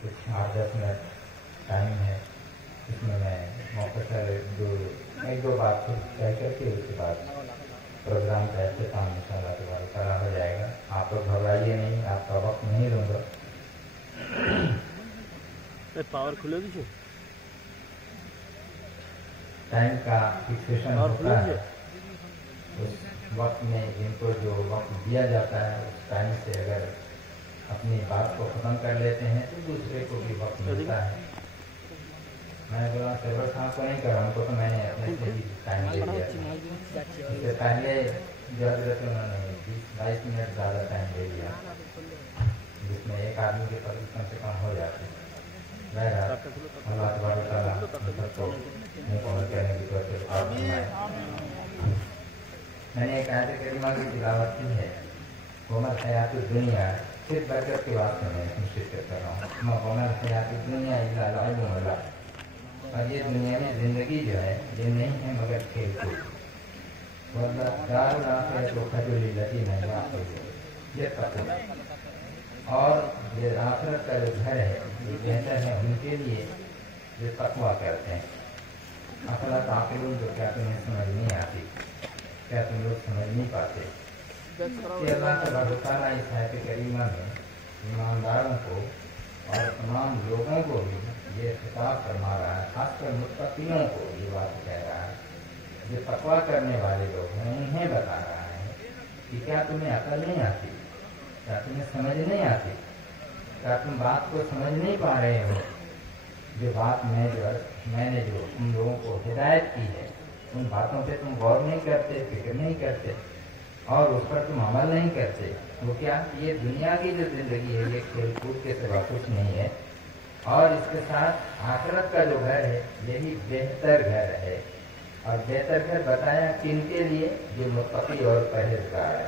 कुछ 8-10 minute time है, इसमें मैं मुख्तसर एक दो बात कह करके उसके बाद प्रोग्राम का इख्तिताम इंशाअल्लाह तबारक तआला हो जाएगा। आप लोग घबराइए नहीं, आपका वक्त नहीं लूँगा। पावर खुलेगी जो टाइम का फिक्सेशन होता है, उस वक्त में इनको जो वक्त दिया जाता है उस टाइम से अगर अपनी बात को ख़त्म कर लेते हैं तो दूसरे को भी वक्त मिलता है। मैं बोला सर्वर साहब को नहीं करा, उनको तो मैंने अपने से ही टाइम दे दिया। इससे पहले जो हजरत उन्होंने 20-22 मिनट ज़्यादा टाइम दे दिया, जिसमें एक आदमी के पद कम से कम हो जाते हैं। अल्लाह तबारक तआला सबको मुकम्मल करने की तौफीक अता फरमाए। मैंने एक आयत करीमा की तिलावत की है, वमल हयातुद दुनिया, सिर्फ बरकत के वास्ते मैं निश्चित कर रहा हूँ। वमल हयातुद दुनिया इल्ला लअबुन व लहव, और ये दुनिया में ज़िंदगी जो है ये नहीं है मगर खेल कूद। दारुल आखिरतु खैरुल लिल्लज़ीना याक़िलून, ये तक़वा, और ये आखिरत का जो घर है ये बेहतर है उनके लिए जो तक़वा करते हैं। अफला ताक़िलून, जो क्या तुम्हें समझ नहीं आती, क्या तुम लोग समझ नहीं पाते कि अल्लाह तबारक तआला इस आयत करीमा में ईमानदारों को और तमाम लोगों को भी ये खिताब फरमा रहा है, खासकर मुत्तक़ीयों को ये बात कह रहा है, जो तक़वा करने वाले लोग हैं उन्हें बता रहा है कि क्या तुम्हें अकल नहीं आती, क्या तुम्हें समझ नहीं आती, क्या तुम बात को समझ नहीं पा रहे हो। जो बात मैंने जो उन लोगों को हिदायत की है उन बातों पे तुम गौर नहीं करते, फिक्र नहीं करते और उस पर तुम अमल नहीं करते। वो क्या, ये दुनिया की जो जिंदगी है ये खेल कूद के सिवा कुछ नहीं है, और इसके साथ आखिरत का जो घर है यही बेहतर घर है। और बेहतर घर बताया किन के लिए, जो मुत्तकी और परहेजगार है,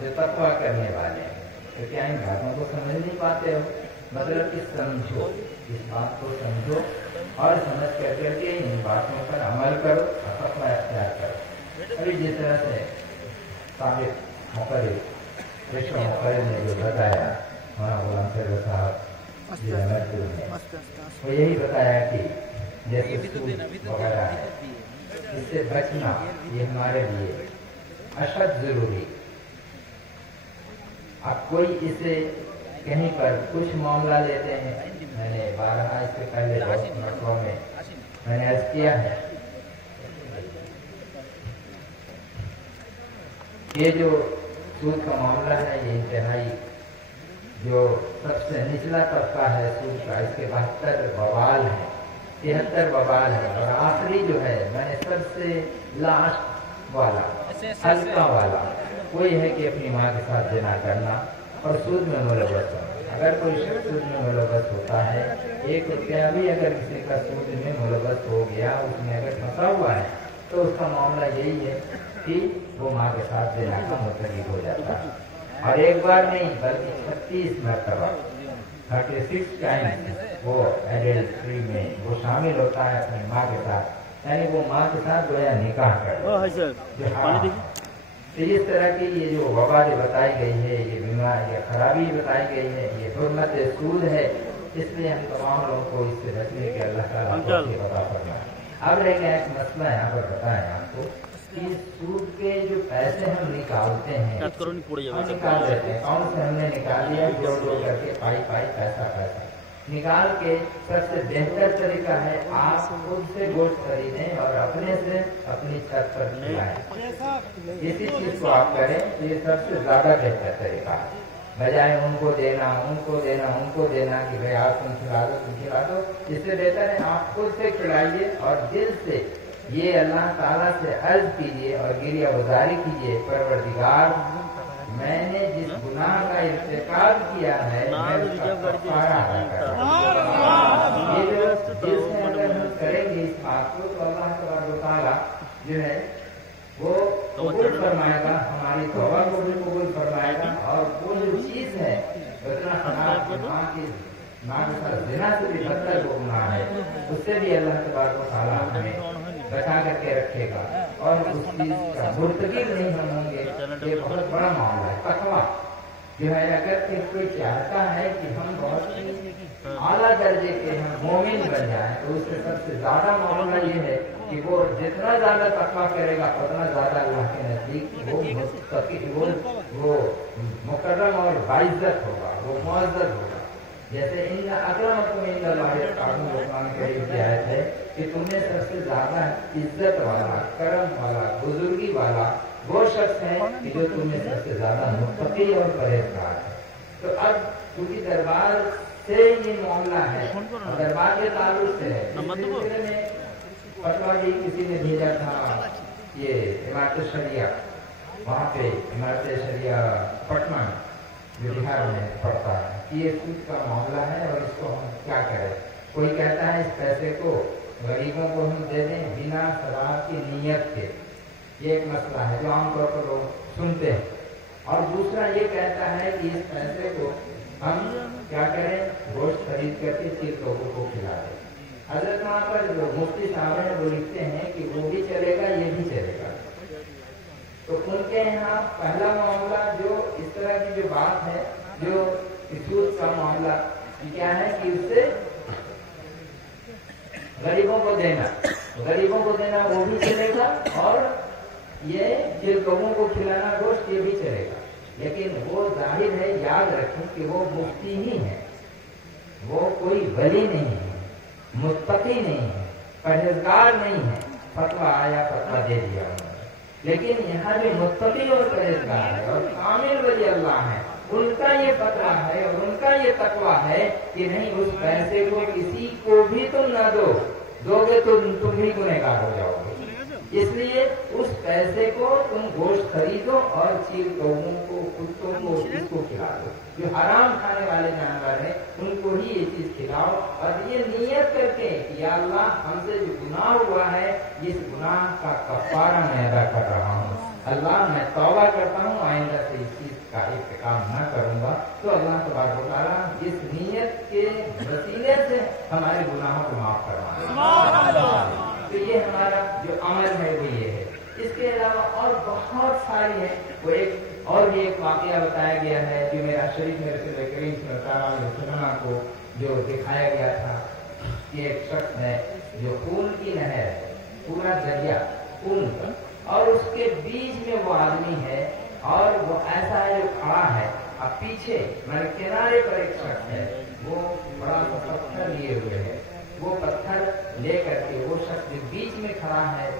जो तक़वा करने वाले हैं। तो क्या इन बातों को समझ नहीं पाते हो? मतलब कि समझो, इस बात को समझो और समझ करके इन बातों पर अमल करो, तक़वा अख्तियार करो। अभी जिस तरह से साबिक़ मुक़र्रिर विश्व मुक़र्रिर ने जो बताया, हमारा गुलाम सर्वर साहब जी ने वो यही बताया कि जैसे सूद वगैरह है, इससे बचना ये हमारे लिए अशद ज़रूरी। अब कोई इसे कहीं पर कुछ मामला लेते हैं, मैंने 12 इससे पहले बहुत मरतबा में मैंने अर्ज़ किया है, ये जो सूद का मामला है ये इंतहाई जो सबसे निचला तबका है सूद का, इसके 72 बवाल हैं, 73 बवाल है, और आखिरी जो है मैंने सबसे लास्ट वाला हल्का वाला वही है कि अपनी माँ के साथ ज़िना करना और सूद में मुलव्वस होना। अगर कोई शख्स सूद में मुलव्वस होता है, 1 रुपया भी अगर किसी का सूद में मुलव्वस हो गया, उसमें अगर फंसा हुआ है, तो उसका मामला यही है कि वो माँ के साथ ज़िना का मुर्तकिब हो जाता है। और एक बार नहीं बल्कि 36 मरतबा, 36 टाइम्स वो एडल्ट्री में वो शामिल होता है अपनी माँ के साथ, यानी वो माँ के साथ गोया निकाह कर। तो इस तरह की ये जो वबा जो बताई गई है, ये बीमारी या खराबी बताई गई है, ये हुर्मत सूद है। इसलिए हम तमाम लोगों को इससे बचने के अल्लाह ताला को बता फरमाए। अब रह गया एक मसला यहाँ पर बताएं आपको कि सूद के जो पैसे हम निकालते हैं, हम निकाल देते हैं, कौन से हमने निकाल लिया, जोड़ करके पाई पैसा निकाल के सबसे बेहतर तरीका है आप खुद से गोश्त खरीदें और अपने से अपनी छत पर खिलाएं। इसी चीज को आप करें तो ये सबसे ज्यादा बेहतर तरीका है, बजाय उनको देना कि भाई आप तुम खिला दो। इससे बेहतर है आप खुद से खिलाइए और दिल से ये अल्लाह ताला से अर्ज कीजिए और गिरिया गुजारी कीजिए, परवरदिगार मैंने जिस गुनाह का इर्तिकाब किया है मैं उसका कफ़ारा अदा कर रहा हूं। ये जो दिल से अगर हम करेंगे इस बात को तो अल्लाह तबारक तआला जो है वो कबूल फरमाएगा, हमारी तौबा को भी कबूल फरमाएगा। और वो जो चीज है इतना खराब माँ के साथ ज़िना से भी बदतर वो गुनाह है, उससे भी अल्लाह तबारक तआला हमें बचा करके रखेगा और उस चीज का मुर्तकिब नहीं हम होंगे। ये बहुत बड़ा मामला है। तक़वा जो है, अगर कोई चाहता है कि हम बहुत आला दर्जे के हम मोमिन बन जाए तो उससे सबसे ज्यादा मामला ये है कि वो जितना ज्यादा तकवा करेगा उतना ज्यादा अल्लाह के नजदीक वो मुकर्रम और बाइज्जत होगा, वो मुअज़्ज़ज़ होगा। जैसे इन अकरमकुम इंदल्लाहि अत्क़ाकुम कुरान करीम की आयत है कि तुमने सबसे ज्यादा इज्जत वाला, करम वाला, बुजुर्गी वाला वो शख्स है कि जो तुमने सबसे ज्यादा मुत्तकी और परहेजगार है। तो अब क्योंकि दरबार से ये मामला है, दरबार के ताल्लुक से है, इस में फतवा भी किसी ने भेजा था, ये इमारत शरिया, वहाँ पे इमारत शरिया पटना जो बिहार में पड़ता है, ये सूद का मामला है और इसको हम क्या करें। कोई कहता है इस पैसे को गरीबों को हम दे दें बिना शराब की नीयत के, ये एक मसला है जो आमतौर पर लोग सुनते हैं। और दूसरा ये कहता है कि इस पैसे को हम क्या करें, गोश्त खरीद करके 3 लोगों को खिला दें। हजरत वहाँ पर जो मुफ्ती साहब हैं वो लिखते हैं कि वो भी चलेगा, ये भी चलेगा। तो उनके यहाँ पहला मामला जो इस तरह की जो बात है, जो सूद का मामला क्या है कि उससे गरीबों को देना वो भी चलेगा और ये जिन लोगों को खिलाना गोश्त ये भी चलेगा। लेकिन वो जाहिर है, याद रखें कि वो मुफ्ती ही है, वो कोई वली नहीं है, मुत्तकी नहीं है, परहेजगार नहीं है। फतवा आया, फतवा दे दिया उन्होंने। लेकिन यहाँ जो मुत्तकी और परहेजगार है और कामिल वली अल्लाह है, उनका ये फतवा है और उनका ये तकवा है कि नहीं, उस पैसे को किसी को भी तुम न दोगे तो तुम भी गुनहगार हो जाओगे। इसलिए उस पैसे को तुम गोश्त खरीदो और 4 लोगों को, कुत्तों को इसको खिला दो। जो हराम खाने वाले जानवर हैं उनको ही ये चीज खिलाओ और ये नियत करके कि या अल्लाह हमसे जो गुनाह हुआ है इस गुनाह का कफारा मैं अदा कर रहा हूँ, अल्लाह मैं तौबा करता हूँ, आइंदा से इस चीज का इत्तेकाम न करूंगा। तो अल्लाह तबारक व तआला इस नियत के वसीले से हमारे गुनाहों को माफ करवाना। तो ये हमारा जो अमल है वो ये है। इसके अलावा और बहुत सारी है। वो एक और भी एक वाकया बताया गया है जो मेरा शरीफ में रसूल करीम सल्लल्लाहु अलैहि वसल्लम को जो दिखाया गया था कि एक शख्स है जो खून की नहर, पूरा दरिया खून का, और उसके बीच में वो आदमी है और वो ऐसा है जो खड़ा है, अब पीछे मेरे किनारे पर एक शख्स है, वो बड़ा सा पत्थर लिए हुए है। वो पत्थर लेकर के वो शख्स जो बीच में खड़ा है,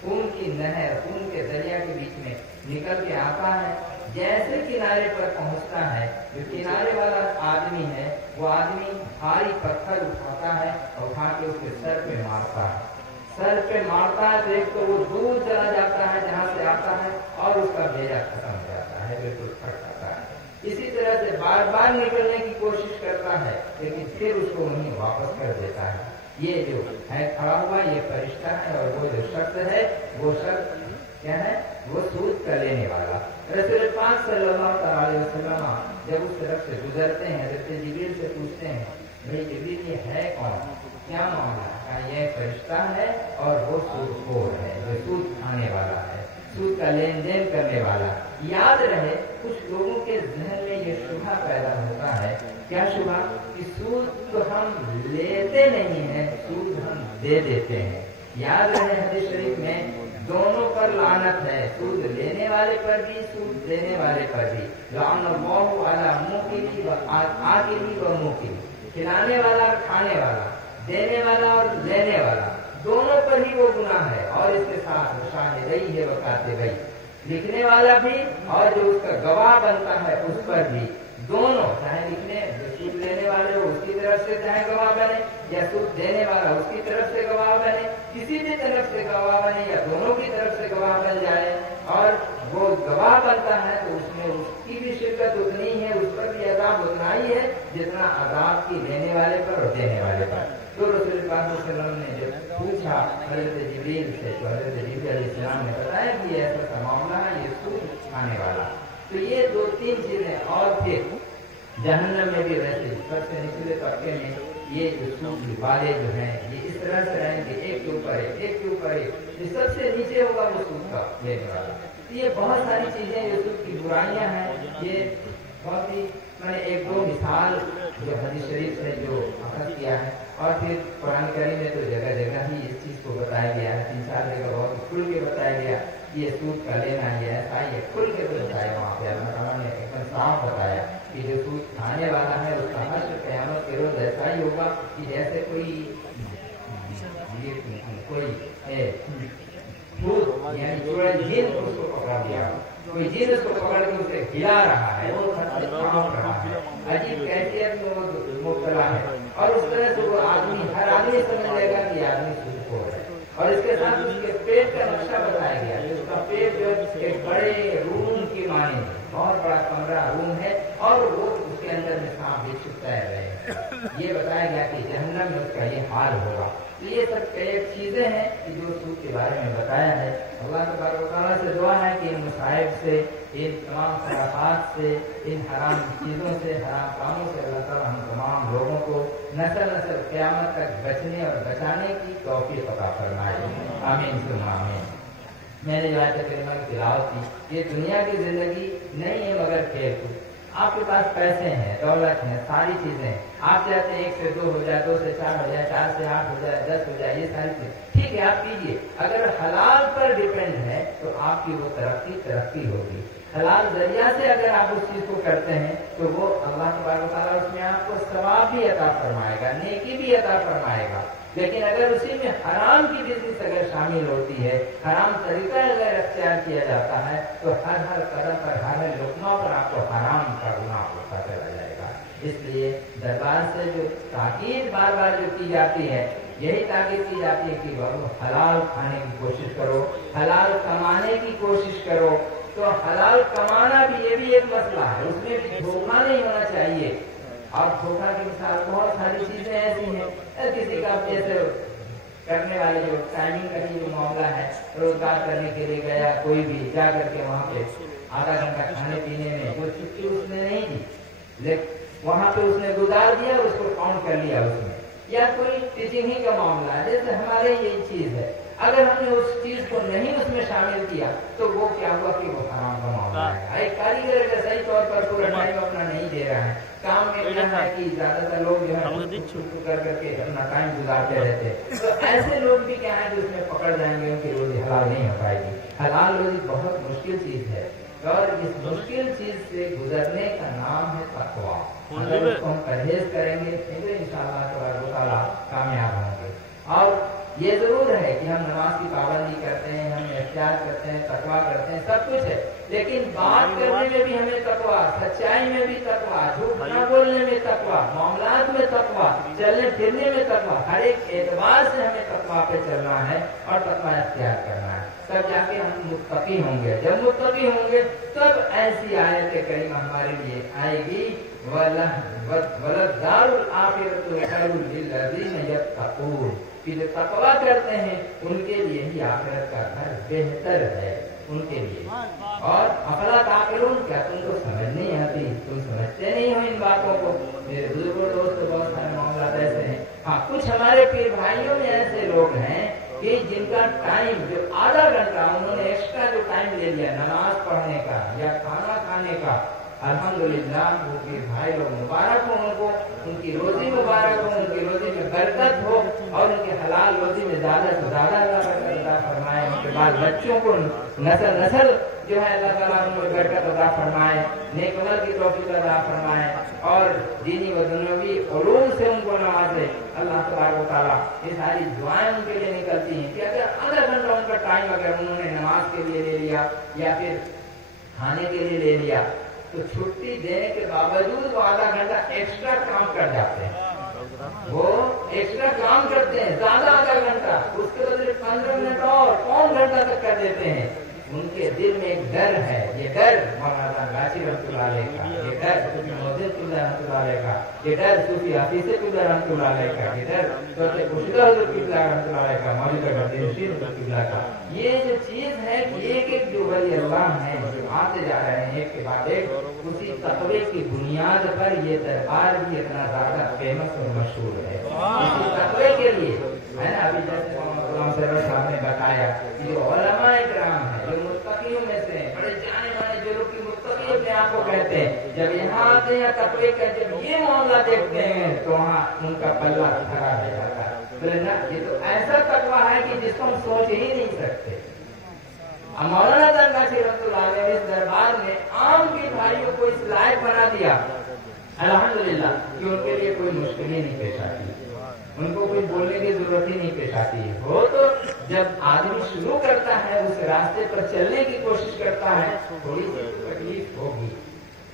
खून की नहर, खून के दरिया के बीच में निकल के आता है। जैसे किनारे पर पहुंचता है, जो किनारे वाला आदमी है वो आदमी भारी पत्थर उठाता है और उठा के उसके सर पे मारता है। सर पे मारता है तो एक तो वो दूर चला जाता है जहाँ से आता है और उसका भेजा खत्म हो जाता है, बिल्कुल फट जाता है। इसी तरह से बार बार निकलने की कोशिश करता है लेकिन फिर उसको वहीं वापस कर देता है। ये जो है खड़ा हुआ ये फरिश्ता है और वो जो शख्स है वो शख्स क्या है, वो सूद का लेने वाला। रसूल पाक सल्लल्लाहु अलैहि वसल्लम जब उस तरफ से गुजरते हैं, हज़रत जिब्रील से पूछते हैं, भाई जिब्रील ये है कौन, क्या मामला है? ये फरिश्ता है और वो सूदखोर है, जो सूद खाने वाला है, सूद का लेन देन करने वाला। याद रहे कुछ लोगों के जहन में ये शुबहा पैदा होता है, क्या शुबहा, कि सूद तो हम लेते नहीं है, सूद हम दे देते हैं। याद रहे हदीस शरीफ में दोनों पर लानत है, सूद लेने वाले पर भी, सूद देने वाले पर भी। लानल्लाहु अला मुकिली व आकिली व मुकिली, खिलाने वाला और खाने वाला, देने वाला और लेने वाला, दोनों पर ही वो गुनाह है। और इसके साथ शाहिदई है वकाते गई, लिखने वाला भी और जो उसका गवाह बनता है उस पर भी, दोनों, चाहे लिखने सूद लेने वाले हो उसकी तरफ से चाहे गवाह बने या सूद देने वाला उसकी तरफ से गवाह बने, किसी भी तरफ से गवाह बने या दोनों की तरफ से गवाह बन जाए और वो गवाह बनता है तो उसमें उसकी भी शिरकत उतनी है, उस पर भी अज़ाब उतना ही है जितना अज़ाब की लेने वाले पर और देने वाले पर। तो रसूल पाक सल्लल्लाहु अलैहि वसल्लम ने जब पूछा हज़रत जिब्रील से तो हज़रत जिब्रील अलैहिस्सलाम ने बताया कि ऐसा सा मामला है, ये सूद खाने वाला। तो ये 2-3 चीजें। और फिर जहन्नम में भी वैसे सबसे निचले तबके में ये जो सूद वाले जो हैं ये इस तरह से रहेंगे, एक के ऊपर एक के ऊपर एक, ये सबसे नीचे होगा वो सूद का लेने वाला। तो ये बहुत सारी चीजें जो सूद की बुराइयां हैं, ये बहुत ही मैंने 1-2 मिसाल जो हदीस शरीफ से जो मकसद किया है। और फिर कुरान करीम में तो जगह जगह ही इस चीज़ को बताया गया है, 3-4 जगह बहुत खुल के बताया गया, ये सूद का लेना ये ऐसा ये खुल के तो बताया वहाँ पे अल्लाह ताला ने एकदम साफ बताया कि जो सूद खाने वाला है उसका हश्र क़यामत के रोज ऐसा ही होगा कि जैसे कोई यानी जिन उसको पकड़ लिया, कोई जिन उसको पकड़ के उसे हिला रहा है, वो कांप रहा है, अजीब कैफियत में मुब्तला है। और उस तरह से वो आदमी, हर आदमी समझ लेगा कि आदमी सूदखोर है। और इसके साथ उसके पेट का नक्शा बताया गया कि उसका पेट जो एक बड़े रूम की माने, बहुत बड़ा कमरा रूम है और वो उसके अंदर में सांप बिच्छू तैर रहे हैं। ये बताया गया कि जहन्नम में उसका ये हाल होगा। तो ये सब कई चीजें हैं कि जो सूद के बारे में बताया है। अल्लाह तबारक व तआला से दुआ है कि इन मुसाइब से, इन तमाम खराफात से, इन हराम चीज़ों से, हराम कामों से अल्लाह ताला हम तमाम लोगों को नस्ल नस्ल क़यामत तक बचने और बचाने की तौफीक अता फरमाए। आमीन सुम्मा आमीन। मैंने जो आयत करीमा की तिलावत की, ये दुनिया की जिंदगी नहीं है मगर खेल। आपके पास पैसे हैं, दौलत है, सारी चीजें, आप चाहते हैं 1 से 2 हो जाए, 2 से 4 हो जाए, 4 से 8 हो जाए, 10 हो जाए, ये सारी चीज ठीक है आप कीजिए। अगर हलाल पर डिपेंड है तो आपकी वो तरक्की होगी। हलाल जरिया से अगर आप उस चीज को करते हैं तो वो अल्लाह तबारक व तआला उसमें आपको सवाब भी अता फरमाएगा, नेकी भी अता फरमाएगा। लेकिन अगर उसी में हराम की बिजनेस अगर शामिल होती है, हराम तरीका अगर अख्तियार किया जाता है तो हर कदम पर, हर लुकमा पर आपको हराम का गुनाह होता चला जाएगा। इसलिए दरबार से जो ताकीद बार बार जो की जाती है, यही ताकीद की जाती है कि बाबू हलाल खाने की कोशिश करो, हलाल कमाने की कोशिश करो। तो हलाल कमाना भी, ये भी एक मसला है, उसमें भी धोखा नहीं होना चाहिए। और धोखा की मिसाल बहुत सारी चीजें ऐसी हैं, किसी का जैसे करने वाले जो टाइमिंग का जो मामला है, रोजगार करने के लिए गया कोई भी, जा करके वहाँ पे आधा घंटा खाने पीने में जो छुट्टी उसने नहीं दी, लेकिन वहाँ पे उसने गुजार दिया, उसको काउंट कर लिया उसमें। या कोई टीचिंग ही का मामला है, जैसे हमारे ये चीज है, अगर हमने उस चीज को नहीं उसमें शामिल किया तो वो क्या हुआ कि वो हराम का मामला है। एक कारीगर अगर सही तौर पर पूरा टाइम अपना नहीं दे रहा है काम में, क्या है कि ज्यादातर लोग जो है छुट्टी कर करके अपना टाइम गुजारते रहते हैं, तो ऐसे लोग भी क्या है कि उसमें पकड़ जाएंगे, उनकी रोजी हलाल नहीं हो पाएगी। हलाल रोजी बहुत मुश्किल चीज है और इस मुश्किल चीज से गुजरने का नाम है तकवा। अगर उसको हम परहेज करेंगे तो इंशाअल्लाह तआला कामयाब होंगे। और ये जरूर है कि हम नमाज की पाबंदी करते हैं, हम एहतियात करते हैं, तकवा करते हैं, सब कुछ है, लेकिन बात करने में भी हमें तकवा, सच्चाई में भी तकवा, झूठ न बोलने में तकवा, मामलात में तकवा, चलने फिरने में तकवा, हर एक एतबार से हमें तकवा पे चलना है और तकवा इख्तियार करना है। तब जाके हम मुत्तकी होंगे। जब मुत्तकी होंगे तब ऐसी आयत करीमा हमारे लिए आएगी, वलद्दारुल आखिरतु खैरुल लिल्लज़ीना यत्तक़ून, कि जो तकवा करते हैं उनके लिए ही आखिरत का घर बेहतर है उनके लिए। और अफला ताक़िलून, क्या तुमको समझ नहीं आती, तुम समझते नहीं हो इन बातों को। मेरे बुजुर्गों दोस्त बहुत सारे मामला ऐसे हैं। हाँ, कुछ हमारे पीर भाइयों में ऐसे लोग हैं कि जिनका टाइम जो आधा घंटा उन्होंने एक्स्ट्रा जो टाइम ले लिया नमाज पढ़ने का या खाना खाने का, अल्हम्दुलिल्लाह वो पीर भाई लोग मुबारक हो उनको, उनकी रोजी मुबारक हो, उनकी रोजी में बरकत हो और उनके हलाल रोजी में ज्यादा से ज्यादा अल्लाह फरमाए। उनके बाद बच्चों को नस्ल जो है अल्लाह ताला उनको बरकत अता फरमाए, नेक अमल की तौफीक अता फरमाए और दीनी व दुनियावी उलूम से उनको नवाजे। अल्लाह तबारक व तआला ये सारी दुआएं उनके लिए निकलती हैं कि अगर आधा घंटा उनका टाइम अगर उन्होंने नमाज के लिए ले लिया या फिर खाने के लिए ले लिया तो छुट्टी देने के बावजूद वो आधा घंटा एक्स्ट्रा काम कर जाते हैं। वो एक्स्ट्रा काम करते हैं ज्यादा आधा घंटा, उसके बदले 15 मिनट और पौन घंटा तक कर देते हैं। उनके दिल में एक डर है, ये डर मौलाना गाजी रहमतुल्लाह अलैह का, ये डर सूफी मोहद्दिस क़िबला रहमतुल्लाह अलैह का, ये डर सूफी हाफिज़ क़िबला रहमतुल्लाह अलैह का, ये डर हज़रत खुर्शीद हुज़ूर क़िबला रहमतुल्लाह अलैह का, मौजूदा बरदीन क़िबला का। ये जो चीज है कि एक जो वली अल्लाह है जो आते जा रहे हैं एक के बाद एक, उसी तक़वे की बुनियाद पर ये दरबार भी इतना ज्यादा फेमस और मशहूर है। इसी तक़वे के लिए है ना, अभी जैसे साहब ने बताया कि जो उलमा इकराम है, जो मुत्तकियों में से बड़े जाने माने जो लोग मुत्तकी अपने आप को कहते हैं, जब यहाँ आते हैं तकवे का जब ये मामला देखते हैं तो वहाँ उनका पल्ला खड़ा हो जाता है। बोले ना ये तो ऐसा तकवा है कि जिसको हम सोच ही नहीं सकते। मौलाना दरगाही रहमतुल्लाह अलैह इस दरबार में आम के भाइयों को इस लायक बना दिया अल्हम्दुलिल्लाह कि उनके लिए कोई मुश्किल ही नहीं पेश आती, उनको कोई बोलने की जरूरत ही नहीं पेश आती है। वो तो जब आदमी शुरू करता है उस रास्ते पर चलने की कोशिश करता है, थोड़ी सी तकलीफ होगी।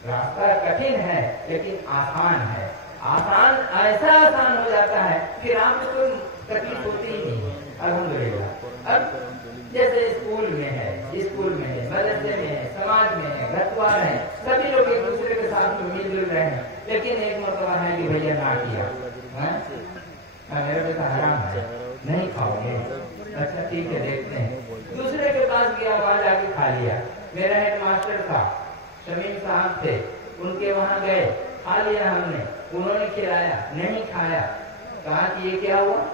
रास्ता कठिन है लेकिन आसान है, आसान ऐसा आसान हो जाता है फिर आपको कोई तकलीफ होती ही नहीं है अल्हम्दुलिल्लाह। अब जैसे स्कूल में है, मदरसे में है, समाज में है, घरद्वार है, सभी लोग एक दूसरे के साथ में मिलजुल रहे हैं, लेकिन एक मरतबा है कि भैया ना किया, मेरे पे तो हराम है नहीं खाओगे, अच्छा ठीक है देखते हैं। दूसरे के पास गया, वहां जाके खा लिया। मेरा हेड मास्टर था, शमीम साहब थे, उनके वहां गए, खा लिया हमने, उन्होंने खिलाया, नहीं खाया, कहा कि ये क्या हुआ?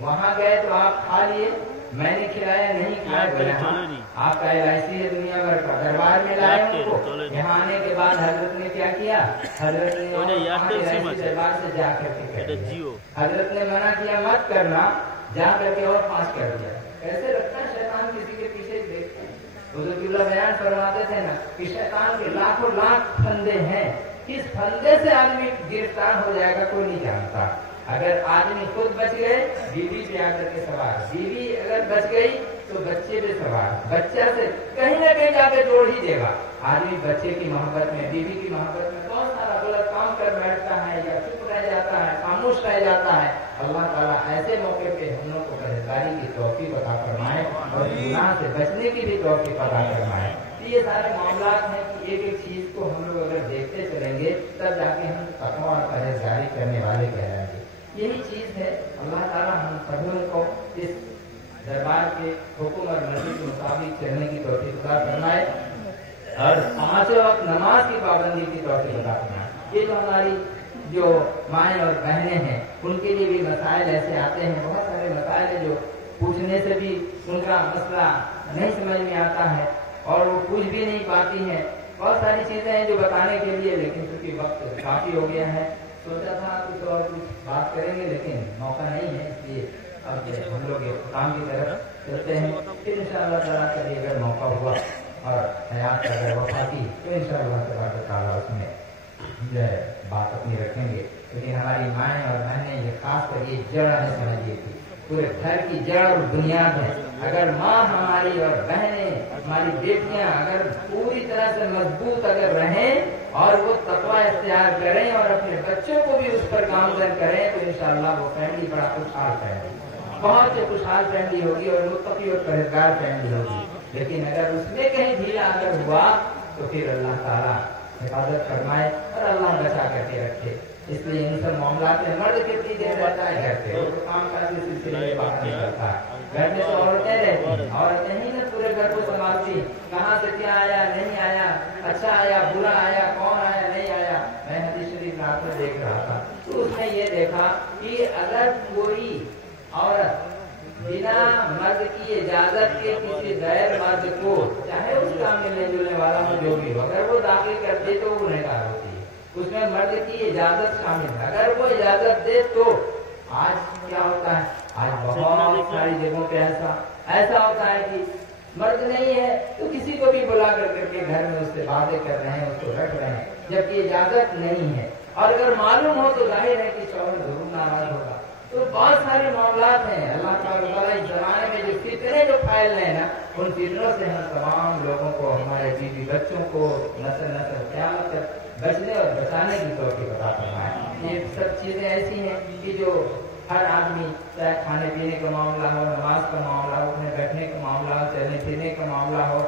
वहां गए तो आप खा लिए, मैंने खिलाया नहीं खाया, बोले आपका LIC है दुनिया भर का, दरबार में लाए उनको। यहाँ आने के बाद हजरत ने क्या किया, हजरत ने दरबार से जा करके हजरत ने मना किया मत करना, जा करके और पास कर दिया। कैसे लगता है शैतान किसी के पीछे देखते हैं। हुजूर बयान फरमाते थे ना कि शैतान के लाखों लाख फंदे हैं, किस फंदे से आदमी गिरफ्तार हो जाएगा कोई नहीं जानता। अगर आदमी खुद बच गए, बीवी पे आकर के सवार, बीवी अगर बच गई तो बच्चे पे सवार, बच्चा से कहीं ना कहीं जाके जोड़ ही देगा। आदमी बच्चे की मोहब्बत में, बीवी की मोहब्बत में बहुत सारा गलत काम कर बैठता है या चुप रह जाता है, खामोश रह जाता है। अल्लाह ताला ऐसे मौके पे हम लोग को परहेजगारी की तौफीक अता फरमाए और गुनाह से बचने की भी तौफीक अता फरमाए। ये सारे मामलात हैं कि एक एक चीज को हम लोग अगर देखते चलेंगे तब जाके हम तकवा और परहेजगारी करने वाले कहलाएंगे। यही चीज है। अल्लाह ताला हम सभी को इस दरबार के हुक्म और मर्जी के मुताबिक चलने की तौफीक अता फरमाए और पांचों वक्त नमाज की पाबंदी की तौफीक अता फरमाए। ये जो हमारी जो माएँ और बहनें हैं उनके लिए भी मसाइल ऐसे आते हैं, बहुत सारे मसाइल है जो पूछने से भी उनका मसला नहीं समझ में आता है और वो पूछ भी नहीं पाती हैं। बहुत सारी चीजें हैं जो बताने के लिए, लेकिन क्योंकि वक्त काफी हो गया है, सोचा था कुछ और कुछ बात करेंगे लेकिन मौका नहीं है, इसलिए अब हम लोग काम की तरफ चलते हैं। फिर इंशाअल्लाह ताला कभी अगर मौका हुआ और हयात अगर वफा की तो इंशाअल्लाह ताला उसमें जो है बात अपनी रखेंगे। लेकिन हमारी माएँ और बहनें ये खास कर ये जड़ है, समझिए कि पूरे घर की जड़ और बुनियाद है। अगर माँ हमारी और बहनें हमारी बेटियां अगर पूरी तरह से मजबूत अगर रहें और वो तकवा इख्तियार करें और अपने बच्चों को भी उस पर गामजन करें तो इंशाअल्लाह वो फैमिली बड़ा खुशहाल फैमिली, बहुत ही खुशहाल फैमिली होगी और मुत्तकी और परहेजगार फैमिली होगी। लेकिन अगर उसमें कहीं ढीला अगर हुआ तो फिर अल्लाह ताला हिफाजत फरमाए और अल्लाह बचा करके रखे। इसलिए इन सब मामला में मर्द कितनी देर रहता है घर पे, वो काम काज के सिलसिले में बाहर निकलता है। घर में तो औरतें रहती, औरतें ही ना पूरे घर को संभालती, कहाँ से क्या आया नहीं आया, अच्छा आया बुरा आया, कौन आया नहीं आया। मैं हदीस शरीफ रात में देख रहा था तो उसने ये देखा कि अगर कोई औरत बिना मर्द की इजाजत के किसी गैर मर्द को, चाहे उसका मिलने जुलने वाला हो जो भी हो, अगर वो दाखिल कर दे तो वो गुनहगार होती है, उसमें मर्द की इजाजत शामिल है। अगर वो इजाजत दे तो आज क्या होता है, आज बहुत सारी जगहों पे ऐसा होता है कि मर्द नहीं है तो किसी को भी बुला करके घर में उससे बातें कर रहे हैं, उसको रख रहे हैं, जबकि इजाजत नहीं है। और अगर मालूम हो तो जाहिर है कि शौहर जरूर नाराज होगा। तो बहुत सारे मामलात हैं। अल्लाह ताला इस जमाने में जो फितने जो फैल रहे हैं ना, उन फितनों से हम तमाम लोगों को, हमारे बीवी बच्चों को नस्ल क़यामत तक बचने और बचाने की तौफीक अता फरमाए। ये सब चीजें ऐसी हैं कि जो हर आदमी, चाहे खाने पीने का मामला हो, नमाज का मामला हो, उठने बैठने का मामला हो, चलने फिरने का मामला हो,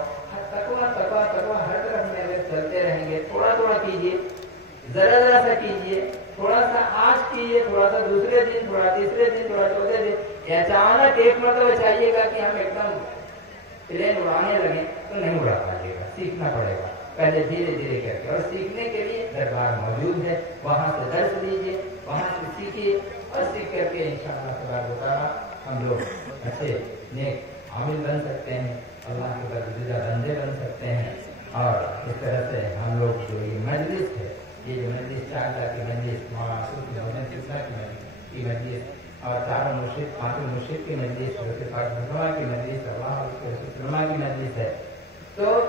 तकवा हर तरफ में अगर चलते रहेंगे, थोड़ा थोड़ा कीजिए, जरा सा कीजिए, थोड़ा सा आज कीजिए, थोड़ा सा दूसरे दिन, थोड़ा तीसरे दिन, थोड़ा चौथे दिन। अचानक एक मरतबा चाहिएगा कि हम एकदम प्लेन उड़ाने लगे तो नहीं उड़ा पाइएगा, सीखना पड़ेगा पहले धीरे धीरे करके। और सीखने के लिए दरबार मौजूद है, वहाँ से दर्श लीजिए, वहाँ से सीखिए और सीख करके इंशाअल्लाह हम लोग अच्छे नेक आमिल बन सकते हैं, अल्लाह के बंदे बन सकते हैं। اور اس طرح سے ہم لوگ جو یہ مجلس ہے، یہ جو مجلس شاہدہ کی مجلس، مولانا صوفی محمد قبلہ کی مجلس اور چاروں مرشد پانچوں مرشد کی مجلس، حضرت پاک رہنما کی مجلس، اللہ کے رسول کی مجلس ہے، تو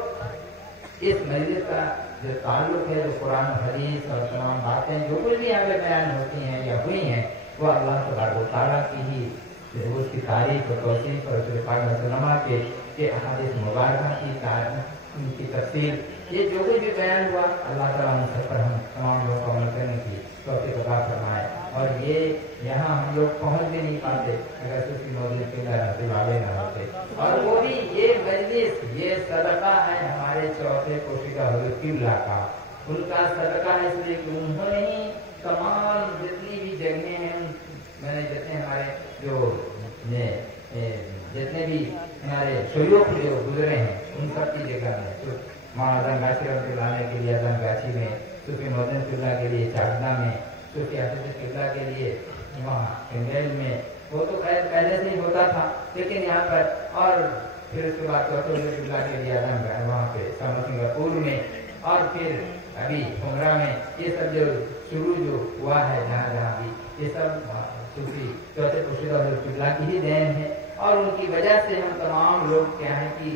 اس مجلس کا جو تعلق ہے، جو قرآن حدیث اور تمام باتیں جو کچھ بھی یہاں پہ بیان ہوتی ہیں یا ہوئی ہیں، وہ اللہ تبارک و تعالیٰ کی ہی اس کی تعریف اور توصیف اور رسول پاک رہنما کے احادیث مبارکہ ان کی تفصیل، یہ جو کچھ بھی بیان ہوا، اللہ تعالیٰ ہم سب پر ہم تمام لوگوں کو عمل کرنے کی توفیق عطا فرمائے۔ اور یہ یہاں ہم لوگ پہنچ بھی نہیں پاتے اگر صوفی مولوی کے والے نہ ہوتے، اور وہ بھی یہ مجلس، یہ صدقہ ہے ہمارے چوتھے پوشیدہ حضرت قبلہ کا، ان کا صدقہ ہے، اس لیے کہ انہوں نے ہی تمام جتنی بھی جگہیں ہیں، میں نے جتنے ہمارے جو جتنے بھی ہمارے شیوخ جو گزرے ہیں ان سب کی جگہ میں، مولانا اعظم گاچھی رحمۃ اللہ علیہ کے لیے اعظم گاچھی میں، صوفی محمد قبلہ کے لیے چاکدہ میں، صوفی حافظ قبلہ کے لیے وہاں انگریل میں، وہ تو پہلے سے ہی ہوتا تھا، لیکن یہاں پر، اور پھر اس کے بعد چوتھے قبلہ کے لیے اعظم وہاں پہ سنگاپور میں، اور پھر ابھی عمرہ میں، یہ سب جو شروع جو ہوا ہے جہاں جہاں بھی، یہ سب صوفی چوتھے پوشیدہ حضرت قبلہ کی ہی دین ہے، اور ان کی وجہ سے ہم تمام لوگ کیا ہے کہ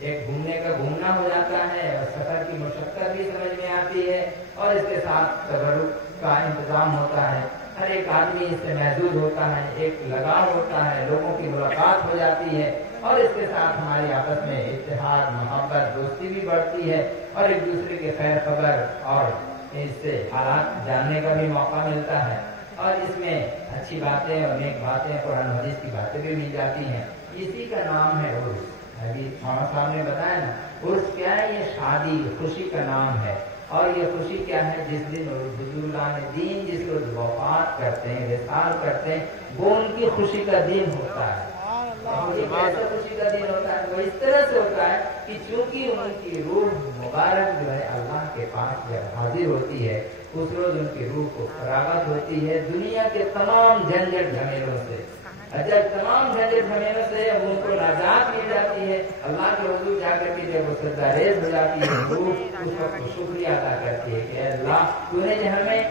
ایک گھومنے کا گھومنا ہو جاتا ہے، اور سفر کی مشقت بھی سمجھ میں آتی ہے، اور اس کے ساتھ تبرک کا انتظام ہوتا ہے، ہر ایک آدمی اس سے محظوظ ہوتا ہے، ایک لگاؤ ہوتا ہے، لوگوں کی ملاقات ہو جاتی ہے، اور اس کے ساتھ ہماری آپس میں اتحاد، محبت، دوستی بھی بڑھتی ہے، اور ایک دوسرے کے خیر خبر اور اس سے حالات جاننے کا بھی موقع ملتا ہے، اور اس میں اچھی باتیں اور نیک باتیں، قرآن حدیث کی باتیں بھی مل جاتی ہیں۔ اسی کا نام ہے عرس۔ ابھی مولانا صاحب نے بتایا نا، عرس کیا ہے؟ یہ شادی، خوشی کا نام ہے، اور یہ خوشی کیا ہے؟ جس دن بزرگان دین جس روز وفات کرتے ہیں، وصال کرتے ہیں، وہ ان کی خوشی کا دن ہوتا ہے۔ کیسا خوشی کا دن ہوتا ہے؟ وہ اس طرح سے ہوتا ہے کہ چونکہ ان کی روح مبارک جو ہے اللہ کے پاس جب حاضر ہوتی ہے، اس روز ان کی روح کو فراغت ہوتی ہے دنیا کے تمام جھنجھٹ جھمیلوں سے، جب تمام جھنجھٹ جھمیلوں سے ان کو نجات مل جاتی ہے، اللہ کے حضور جا کر کے جب وہ سجدہ ریز ہو جاتی ہے، روح اس وقت شکریہ ادا کرتی ہے کہ اے اللہ، تو نے جو ہمیں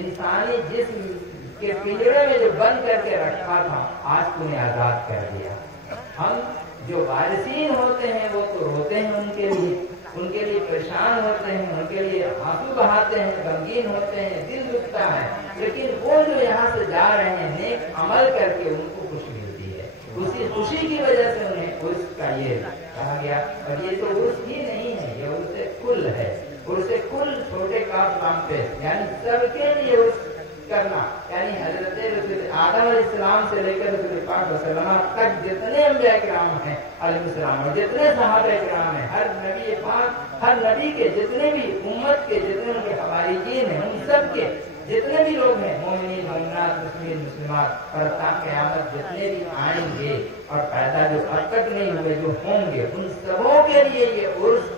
انسانی جسم کے پنجرے میں جو بند کر کے رکھا تھا، آج تو نے آزاد کر دیا۔ ہم جو وارثین ہوتے ہیں وہ تو روتے ہیں ان کے لیے پریشان ہوتے ہیں، ان کے لیے آنسو بہاتے ہیں، غمگین ہوتے ہیں، دل دکھتا ہے، لیکن وہ جو یہاں سے جا رہے ہیں نیک عمل کر کے، ان کو خوشی ملتی ہے، اسی خوشی کی وجہ سے انہیں عرس کا یہ کہا گیا۔ اور یہ تو عرس ہی نہیں ہے، یہ عرس کل ہے، عرس کل چھوٹے کاف نام پہ، یعنی سب کے لیے عرس کرنا، یعنی حضرت رسول آدم علیہ السلام سے لے کر رسول پاک صلی اللہ علیہ وسلم تک جتنے انبیاء کرام ہیں علیہ السلام، اور جتنے صحابہ کرام ہیں، ہر نبی پاک، ہر نبی کے جتنے بھی امت کے جتنے ان کے حواریین ہیں، ان سب کے جتنے بھی لوگ ہیں، مومنین، مومنات، مسلمین، مسلمات، اور تا قیامت جتنے بھی آئیں گے اور پیدا جو اب تک نہیں ہوئے، جو ہوں گے، ان سبوں کے لیے یہ عرس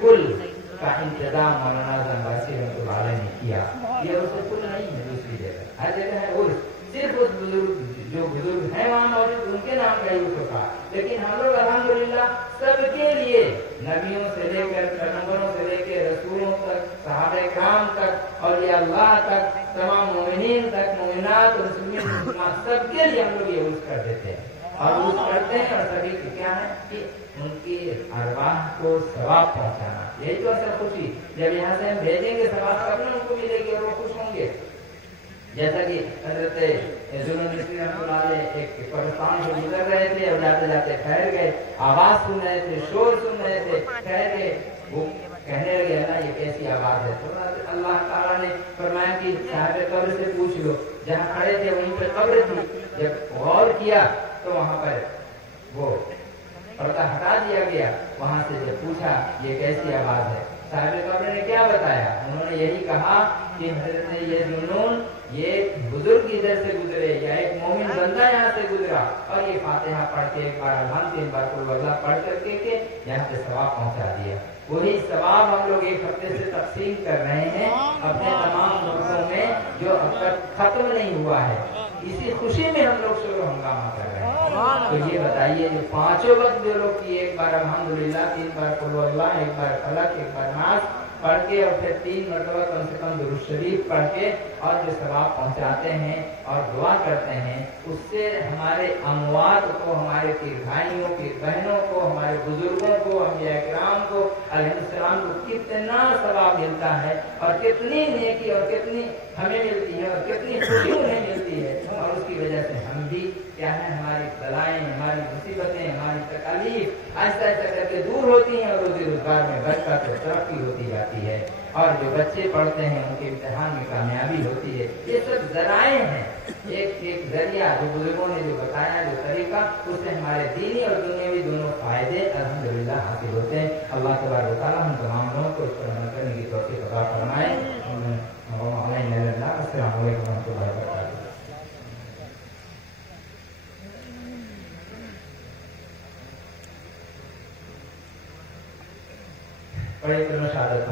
کل کا انتظام مولانا اعظم گاچھی رحمۃ اللہ علیہ نے کیا۔ یہ عرس کل نہیں ہے دوسری جگہ، ہر جگہ ہے عرس، صرف اس بزرگ جو بزرگ ہیں وہاں موجود ان کے نام کا عرس ہوتا، لیکن ہم لوگ الحمدللہ سب کے لیے، نبیوں سے لے کر پیغمبروں سے لے کے رسولوں تک، صحابہ کرام تک، اولیاء اللہ تک، تمام مومنین تک، مومنات، مسلمین، مسلمات، سب کے لیے ہم لوگ یہ عرس کر دیتے ہیں، اور عرس کرتے ہیں، اور سبھی کی کیا ہے کہ ان کی ارواح کو ثواب پہنچانا، یہی تو اصل خوشی، جب یہاں سے ہم بھیجیں گے ثواب کرنا ان کو ملے گی اور وہ خوش ہوں گے۔ جیسا کہ حضرت ذوالنورسی رحمۃ اللہ علیہ ایک قبرستان سے گزر رہے تھے، اور جاتے جاتے ٹھہر گئے، آواز سن رہے تھے، شور سن رہے تھے، ٹھہر گئے، وہ کہنے لگے اللہ یہ کیسی آواز ہے؟ تو اللہ تعالیٰ نے فرمایا کہ صاحب قبر سے پوچھ لو، جہاں کھڑے تھے وہیں پہ قبر تھی، جب غور کیا تو وہاں پر وہ پردہ ہٹا دیا گیا، وہاں سے جب پوچھا یہ کیسی آواز ہے، صاحب قبر نے کیا بتایا؟ انہوں نے یہی کہا کہ حضرت یہ ذوالنون، یہ بزرگ ادھر سے گزرے، یا ایک مومن بندہ یہاں سے گزرا، اور یہ فاتحہ پڑھ کے ایک بار الحمد، 3 بار قل واللہ پڑھ کر کے یہاں سے ثواب پہنچا دیا۔ وہی ثواب ہم لوگ ایک ہفتے سے تقسیم کر رہے ہیں اپنے تمام ملکوں میں، جو اب تک ختم نہیں ہوا ہے، इसी खुशी में हम लोग शुरू हंगामा कर रहे हैं। तो ये बताइए, जो पांचों वक्त जो लोग किए, एक बार अल्हम्दुलिल्लाह, 3 बार कुल वल्लाह, एक बार फलक, एक बार नास पढ़ के और फिर 3 मरतबा कम से कम दुरूद शरीफ पढ़ के और जो सवाब पहुंचाते हैं और दुआ करते हैं, उससे हमारे अमवात को, हमारे पीर भाइयों, पीर बहनों को, हमारे बुजुर्गों को, अंबिया इकराम को, अलैहिस्सलाम को कितना सवाब मिलता है और कितनी नेकी और कितनी हमें मिलती है और कितनी खुशी उन्हें मिलती है। और उसकी वजह से हम भी क्या है, हमारी बलाएं, हमारी मुसीबतें, हमारी तकलीफ आहिस्ता आहिस्ता करके दूर होती हैं और रोजी रोजगार में बरकत और तरक्की होती जाती है। और जो बच्चे पढ़ते हैं उनके इम्तिहान में कामयाबी होती है। ये सब जराए हैं, एक जरिया जो बुजुर्गों ने जो बताया, जो तरीका, उससे हमारे दीनी और दुनियावी दोनों फायदे अल्हम्दुलिल्लाह हासिल होते हैं। अल्लाह तबारक व तआला हम तमाम लोगों को इस पर अमल करने की तौफीक अता फरमाए। अस्सलामु अलैकुम व रहमतुल्लाहि व बरकातहू। बड़े शहादत